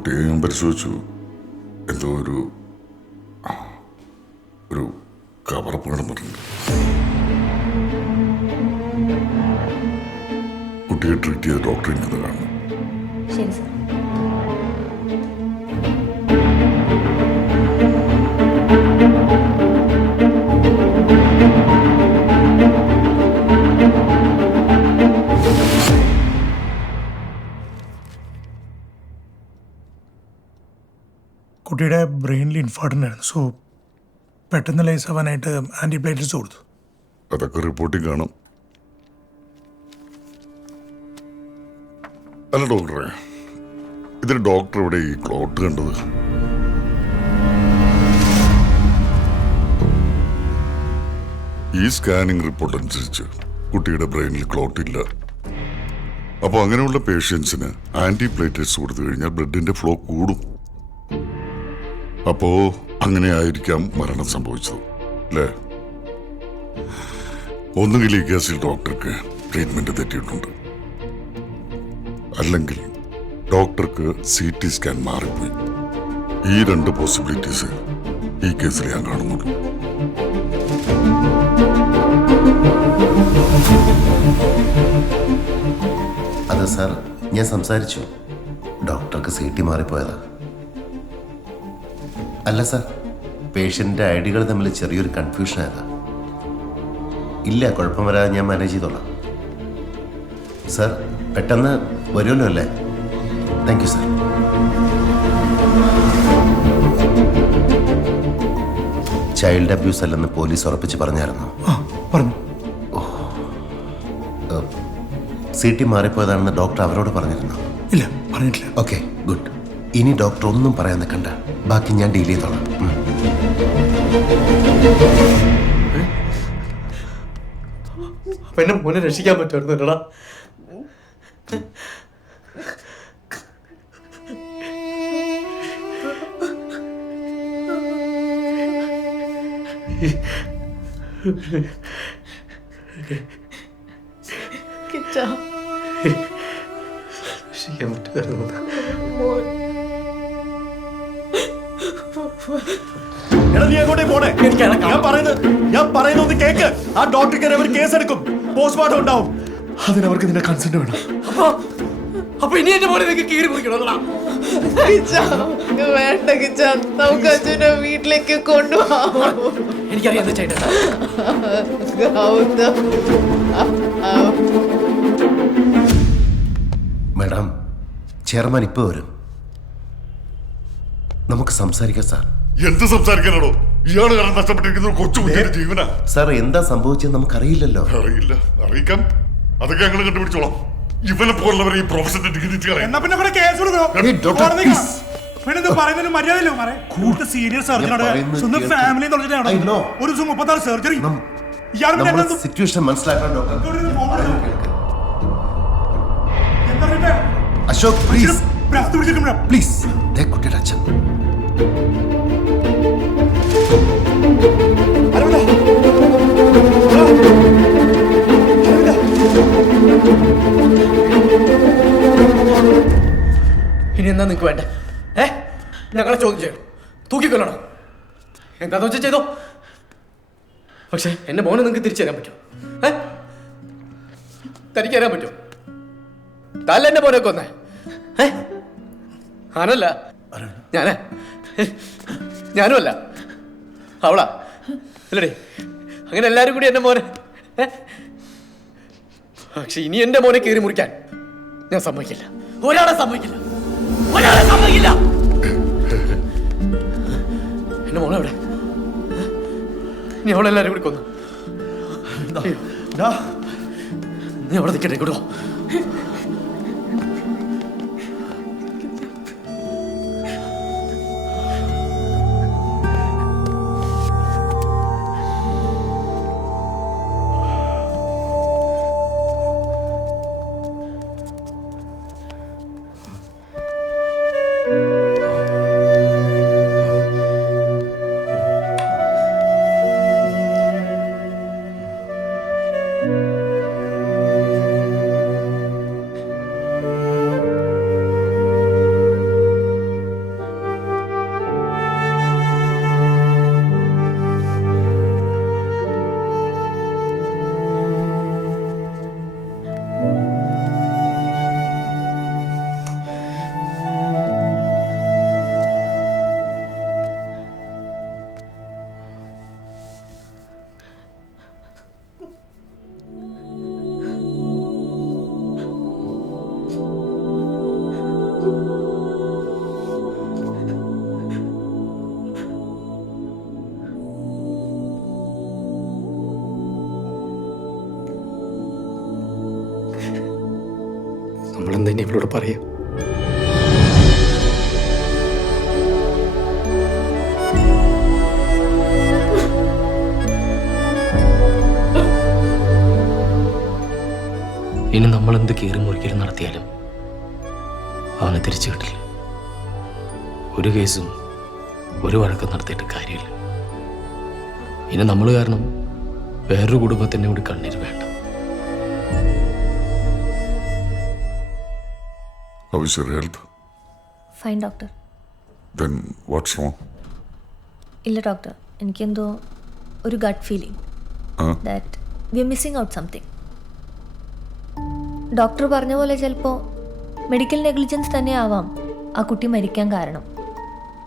കുട്ടിയെ ഞാൻ പരിശോധിച്ചു. എന്തോ ഒരു കവറപ്പ് കിടന്നിട്ടുണ്ട്. കുട്ടിയെ ട്രീറ്റ് ചെയ്ത ഡോക്ടറെ എനിക്കത് കാണണം. ശരി സർ. കുട്ടിയുടെ ബ്രെയിനിൽ ഇൻഫാർട്ടൻ്റ് ആയിരുന്നു. സോ പെട്ടെന്ന് ലൈസ് ആവാനായിട്ട് ആൻറ്റിപ്ലേറ്ററ്റ്സ് കൊടുത്തു. അതൊക്കെ റിപ്പോർട്ടിൽ കാണും. അല്ല ഡോക്ടറെ, ഇതിന് ഡോക്ടർ ഇവിടെ ഈ ക്ലോട്ട് കണ്ടത്? ഈ സ്കാനിങ് റിപ്പോർട്ട് അനുസരിച്ച് കുട്ടിയുടെ ബ്രെയിനിൽ ക്ലോട്ട് ഇല്ല. അപ്പോൾ അങ്ങനെയുള്ള പേഷ്യൻസിന് ആന്റിപ്ലേറ്ററ്റ്സ് കൊടുത്തു കഴിഞ്ഞാൽ ബ്ലഡിന്റെ ഫ്ലോ കൂടും. അപ്പോ അങ്ങനെ ആയിരിക്കാം മരണം സംഭവിച്ചത്, അല്ലേ? ഒന്നുകിൽ ഈ കേസിൽ ഡോക്ടർക്ക് ട്രീറ്റ്മെന്റ് തെറ്റിയിട്ടുണ്ട്, അല്ലെങ്കിൽ ഡോക്ടർക്ക് CT സ്കാൻ മാറിപ്പോയി. ഈ രണ്ട് പോസിബിലിറ്റീസ് ഈ കേസിൽ ഞാൻ കാണുന്നുള്ളൂ. അത് സാർ, ഞാൻ സംസാരിച്ചു. ഡോക്ടർക്ക് CT മാറിപ്പോയതാ. അല്ല സാർ, പേഷ്യൻ്റെ ഐഡികൾ തമ്മിൽ ചെറിയൊരു കൺഫ്യൂഷൻ ആയതാ. ഇല്ല, കുഴപ്പം വരാതെ ഞാൻ മാനേജ് ചെയ്തോളാം. സാർ പെട്ടെന്ന് വരുമല്ലോ അല്ലേ? Thank you sir. Child abuse അല്ലെന്ന് പോലീസ് ഉറപ്പിച്ച് പറഞ്ഞായിരുന്നു. പറഞ്ഞു. CT മാറിപ്പോയതാണെന്ന് ഡോക്ടർ അവരോട് പറഞ്ഞിരുന്നു? ഇല്ല, പറഞ്ഞിട്ടില്ല. Okay, good. ഇനി ഡോക്ടർ ഒന്നും പറയാൻ നിൽക്കണ്ട, ബാക്കി ഞാൻ ഡീൽ ചെയ്തോളാം. എന്നെ മോനെ രക്ഷിക്കാൻ പറ്റുമായിരുന്നല്ലടാ. രക്ഷിക്കാൻ പറ്റുമായിരുന്നു. ഞാൻ പറയുന്നത് ഒന്ന് കേക്ക്. ആ ഡോക്ടർക്ക് അവർ കേസ് എടുക്കും, പോസ്റ്റ്മോർട്ടം ഉണ്ടാവും. അതിനവർക്ക് നിന്റെ കൺസെന്റ് വേണം. അപ്പൊ ഇനി എന്റെ പോലെ നിങ്ങൾക്ക് കീറി പോയിക്കണോടാ. വേണ്ട കിച്ച, നമുക്ക് അച്ഛനെ വീട്ടിലേക്ക് കൊണ്ടുപോകാം. എനിക്കറിയാം എന്താ ചെയ്യണ്ട. മാഡം, ചെയർമാൻ ഇപ്പൊ വരും. നമുക്ക് സംസാരിക്കാം സാർ. എന്ത് സംസാരിക്കാനാണോ? ഇയാള് കാരണം നഷ്ടപ്പെട്ടിരിക്കുന്ന കൊച്ചു കുട്ടിയുടെ ജീവനാ. സാർ, എന്താ സംഭവിച്ചത് നമുക്കറിയില്ലല്ലോ. അറിയില്ല, അറിയിക്കാം. അതൊക്കെ ഞങ്ങൾ കണ്ടുപിടിച്ചോളാം. ഇവനെ പോലുള്ളവരെ ഈ പ്രൊഫഷന്റെ ഡിഗ്നിറ്റി എന്നാ പിന്നെ ഇവിടെ കേസ് കൊടുക്കോ? പറയുന്നതിന് മര്യാദയില്ലോ മാറേ. കൂടുതൽ സീരിയസ് സർജനാണ്. സ്വന്തം ഫാമിലി ഒരു ദിവസം 36 സർജറി. സിറ്റുവേഷൻ മനസ്സിലാക്കണം ഡോക്ടർ. Ashok, please please. കുട്ടിയുടെ അച്ഛൻ ഇനി എന്താ നിങ്ങൾക്ക് വേണ്ട? ഞങ്ങളെ ചോദ്യം ചെയ്യണം, തൂക്കിക്കൊല്ലണം, എന്താന്ന് വെച്ചാൽ ചെയ്തോ. പക്ഷെ എന്റെ മോനെ നിങ്ങൾക്ക് തിരിച്ചു തരാൻ പറ്റുമോ? തനിക്ക് തരാൻ പറ്റുമോ? തല്ല എന്റെ മോനെ കൊന്നേ. ആനല്ല, ഞാനും അല്ല, അവളാ അല്ലടേ. അങ്ങനെ എല്ലാരും കൂടി എന്റെ മോനെ. പക്ഷെ ഇനി എന്റെ മോനെ കീറി മുറിക്കാൻ ഞാൻ സമ്മതിക്കില്ല. ഒരാളെ സമ്മതിക്കില്ല, ഒരാളെ സമ്മതിക്കില്ല. എന്റെ മോളെ എവിടെ? നീ അവളെല്ലാരും കൂടി കൊന്നു. നീ അവിടെ നിൽക്കട്ടെ, ഇങ്ങോട്ടോ. നിങ്ങളോട് പറയാം. ഇനി നമ്മൾ എന്ത് കീറി മുറിക്കലും നടത്തിയാലും അവനെ തിരിച്ചു കിട്ടില്ല. ഒരു കേസും ഒരു വഴക്കം നടത്തിയിട്ട് കാര്യമില്ല. ഇനി നമ്മൾ കാരണം വേറൊരു കുടുംബത്തിൻ്റെ കൂടി കണ്ണീര് വേണ്ട. How is your health? Fine doctor. Then what's wrong? ഇല്ല ഡോക്ടർ, എനിക്കെന്തോ ഒരു gut feeling that we are missing out something. Doctor പറഞ്ഞ പോലെ ചിലപ്പോൾ മെഡിക്കൽ നെഗ്ലിജൻസ് തന്നെ ആവാം ആ കുട്ടി മരിക്കാൻ കാരണം.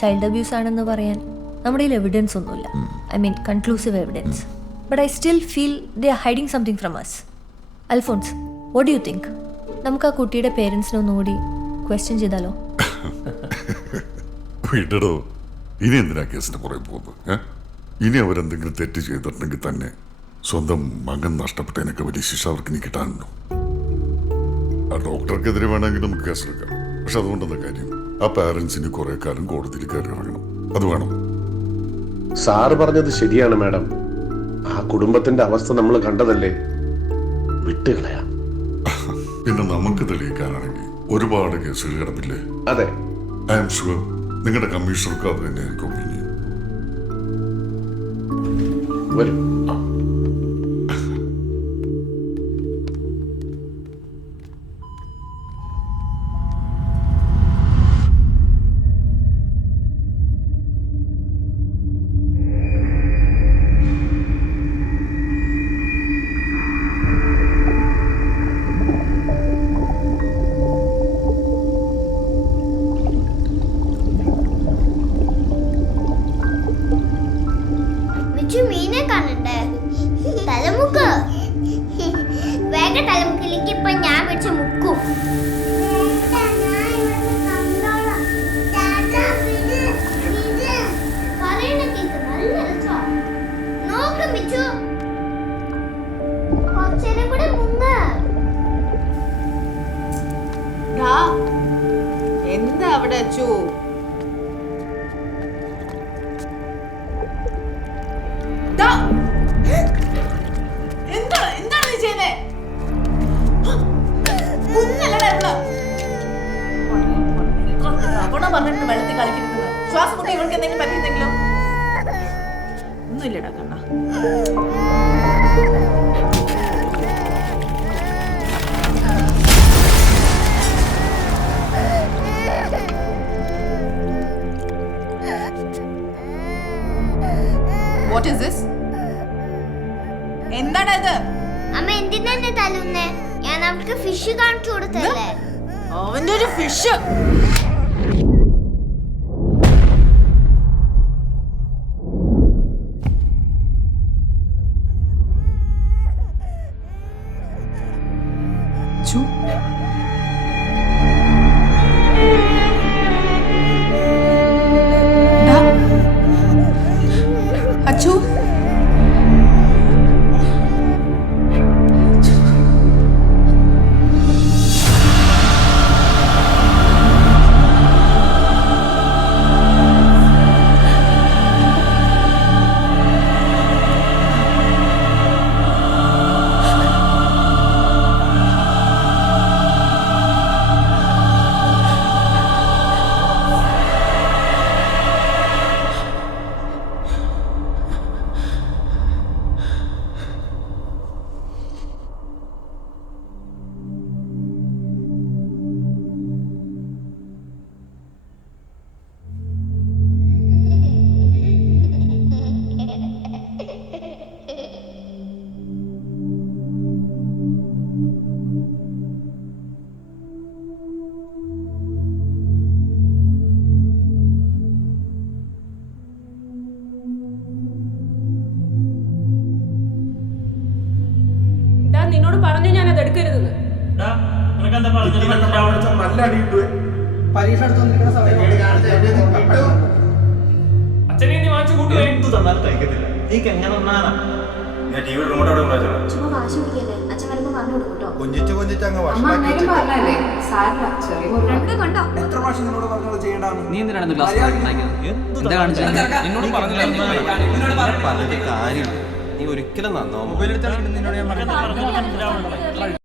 ചൈൽഡ് അബ്യൂസ് ആണെന്ന് പറയാൻ നമ്മുടെ കയ്യിൽ എവിഡൻസ് ഒന്നുമില്ല. I mean conclusive evidence. But I still feel they are hiding something from us. Alphonse, what do you think? നമുക്ക് ആ കുട്ടിയുടെ പേരൻസിനെ ഒന്നുകൂടി ക്വസ്റ്റ്യൻ ചെയ്താലോ? വിടടോ, ഇനി എന്തിനാ കേസിന്റെ പുറകെ പോകുന്നത്? ഇനി അവരെന്തെങ്കിലും തെറ്റ് ചെയ്തിട്ടുണ്ടെങ്കിൽ തന്നെ സ്വന്തം മകൻ നഷ്ടപ്പെട്ടതിനൊക്കെ വലിയ ശിക്ഷ അവർക്ക് ഇനി കിട്ടാനുണ്ടോ? ആ ഡോക്ടർക്കെതിരെ വേണമെങ്കിൽ നമുക്ക് കേസെടുക്കാം. പക്ഷെ അതുകൊണ്ടെന്ന കാര്യം, ആ പാരൻസിന് കുറെ കാലം കോടതിയിൽ കയറി ഇറങ്ങണം. അത് വേണം. സാറ് പറഞ്ഞത് ശരിയാണ് മാഡം. ആ കുടുംബത്തിന്റെ അവസ്ഥ നമ്മൾ കണ്ടതല്ലേ, വിട്ടുകളയാം. പിന്നെ നമുക്ക് തെളിയിക്കാനാണെങ്കിൽ ഒരുപാട് കേസുകൾ കിടപ്പില്ലേ? അതെ, ഐ എം ഷുവർ നിങ്ങളുടെ കമ്മീഷണർക്ക് അത് തന്നെ എനിക്ക് ഒപ്പീനിയൻ. വരും. മീനെ കാണണ്ടേ? തലമുക്ക് വേഗ തലമുക്കിലേക്ക് ഇപ്പൊ ഞാൻ വെച്ച മുക്കും. പറയണ കേക്ക് നല്ല രസാ. നോക്ക് മിച്ചു, കുറച്ചേരം കൂടെ മുങ്ങ. എന്താ അവിടെ അച്ചു? എന്താണ് നീ ചെയ്യുന്നേ? പറഞ്ഞിട്ട് വെള്ളത്തിൽ കളിക്കുന്നത് ശ്വാസം മുട്ടി ഇവൾക്ക് എന്തെങ്കിലും പറ്റിയെന്തെങ്കിലോ? ഒന്നുമില്ലടാ കണ്ണ. What is this? എന്താണ് ഇത്? അമ്മ എന്തിനാ എന്നെ തല്ലുന്നേ? ഞാൻ അവൾക്ക് ഫിഷ് കാണിച്ചു കൊടുത്തല്ലേ. അവന്റെ ഒരു ഫിഷ്. അച്ചു, നിന്നോട് പറഞ്ഞു ഞാൻ അത് എടുക്കരുതെന്ന്. ചുമ്മാ വാശി പിടിക്കല്ലേ? അച്ഛൻ വരുമ്പോ പറഞ്ഞു കൊടുക്കും കേട്ടോ. കൊഞ്ചിച്ച് കൊഞ്ചിച്ച് അങ്ങ് അമ്മ അന്നേരം പറഞ്ഞല്ലേ സാരില്ല ചെറിയ മുറിവ്. കണ്ടോ എത്ര പ്രാവശ്യം നിന്നോട് പറഞ്ഞത് ചെയ്യണ്ടാന്ന്? നീ എന്തിനാണ് ഗ്ലാസ് എന്താ കാണിച്ചത്? കാര്യം നീ ഒരിക്കലും നന്നാവും. മൊബൈൽ എടുത്താൽ നിന്നോട് ഞാൻ പറഞ്ഞു